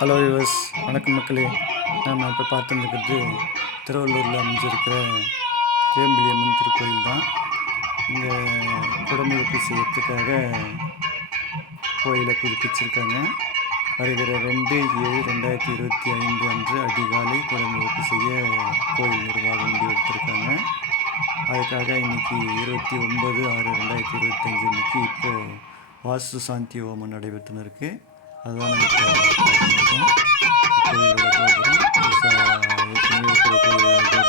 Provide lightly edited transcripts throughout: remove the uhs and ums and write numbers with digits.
Hello yours, வணக்கம் மக்களே. நாம் இப்போ பார்த்துருக்கிறது திருவள்ளூரில் அமைஞ்சிருக்கிற வேம்பிலியம்மன் திருக்கோயில் தான். இங்கே குடமுழுக்கு செய்யறதுக்காக கோயிலை புதுப்பிச்சிருக்காங்க. வருகிற 2/7/2025 அன்று அதிகாலை குடமுழுக்கு செய்ய கோயில் நிர்வாகம் முடிவெடுத்திருக்காங்க. அதுக்காக இன்றைக்கி 29/6/2025 அன்றைக்கி இப்போது வாஸ்து சாந்தி ஹோமம் நடைபெற்றுன்னு இருக்குது. அதுதான் நம்ம இப்போ பார்த்துருக்கோம். கோயிலோட கோபுரம் புதுசாக ஏற்கனவே இருக்கிற கோபுரத்தை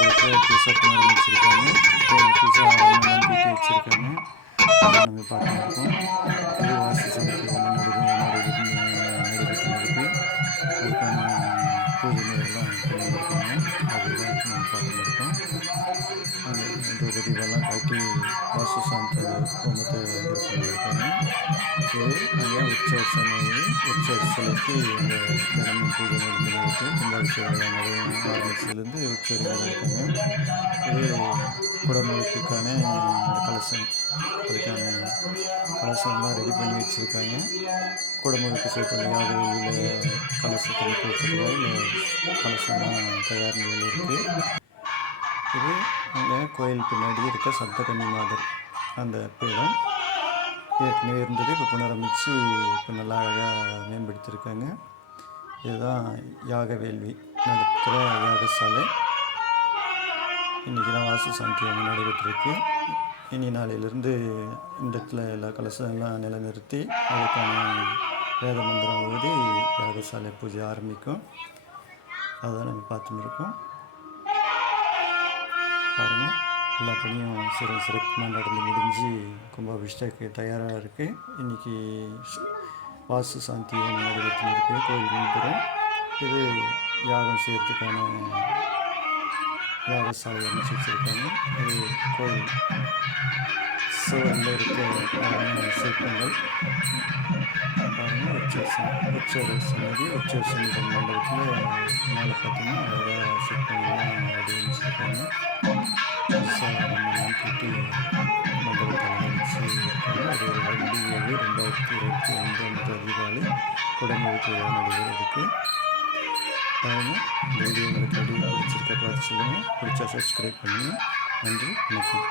புதுசாக புனரமைச்சிருக்காங்க. புதுசாக அன்னெல்லாம் தீட்டி வச்சுருக்காங்க. அதான் நம்ம பார்த்துருக்கோம். இது வாஸ்து சாந்தி ஹோமம் நடைபெற்றுன்னு இருக்குது. அதுக்கான பூஜை முறையெல்லாம் பண்ணியிருக்காங்க. அதுதான் நம்ம பார்த்துருக்கோம். அந்த தூபதீபெல்லாம் காட்டி வாஸ்து சாந்தி ஹோமத்தை இது பண்ணியிருக்காங்க. இது அங்கே உற்சவர் சிலைக்கு இந்த தினமும் பூஜை நடந்துன்னு இருக்குது. கும்பாபிஷேகம் ஆரம்பிச்சதுலேருந்து உற்சவர்கள் இருக்காங்க. இது குடமுழுக்குக்கான இந்த கலசம், அதுக்கான கலசம்லாம் ரெடி பண்ணி வச்சுருக்காங்க. குடமுழுக்கு சேர்த்து யாக வெளியில் கலசத்தை வைக்கிறதுக்காக இல்லை கலசம்லாம் தயார் நிலையில் இருக்குது. இது அந்த கோயில் பின்னாடி இருக்க சப்தகன்னி மாதர் அந்த பீடம் ஏற்கனவே இருந்தது. இப்போ புனரமைச்சு இப்போ நல்லா அழகாக மேம்படுத்தியிருக்காங்க. இதுதான் யாக வேள்வி நடத்துகிற யாகசாலை. இன்றைக்கி தான் வாஸ்து சாந்தி ஹோமம் நடைபெற்றிருக்கு. இனி நாளையிலேருந்து இந்த இடத்துல எல்லா கலசம்லாம் நிலைநிறுத்தி அதுக்கான வேத மந்திரம் ஓதி யாகசாலை பூஜை ஆரம்பிக்கும். அதுதான் நம்ம பார்த்துன்னு இருக்கோம். பாருங்கள், எல்லா பணியும் சிறப்பாக நடந்து முடிஞ்சு கும்பாபிஷேக தயாராக இருக்குது. இன்றைக்கி வாஸ்து சாந்தி ஹோமம் நடைபெற்றுன்னு இருக்குது கோயில் முன்புறம். இது யாகம் செய்கிறதுக்கான யாகசாலை அமைச்சு வச்சுருக்காங்க. இது கோயில் சுவரில் இருக்க சிற்பங்கள் பாருங்கள். உற்சவர் சன்னதி மண்டபத்தில் மேலே பார்த்தீங்கன்னா அழகாக சிற்பங்கள்லாம் வடிவமைச்சிருக்காங்க. மண்ணெல்லாம் கூட்டி மண்டபத்தில் அமைச்சிருக்காங்க. அது 2/7/2025 அன்று அதிகாலை குடமுழுக்கு நடைபெறதுக்கு. பாருங்கள், இந்த வீடியோ உங்களுக்கு எப்படி பிடிச்சிருக்க பார்த்து சொல்லுங்கள். பிடிச்சா சப்ஸ்கிரைப் பண்ணுங்கள். நன்றி, வணக்கம்.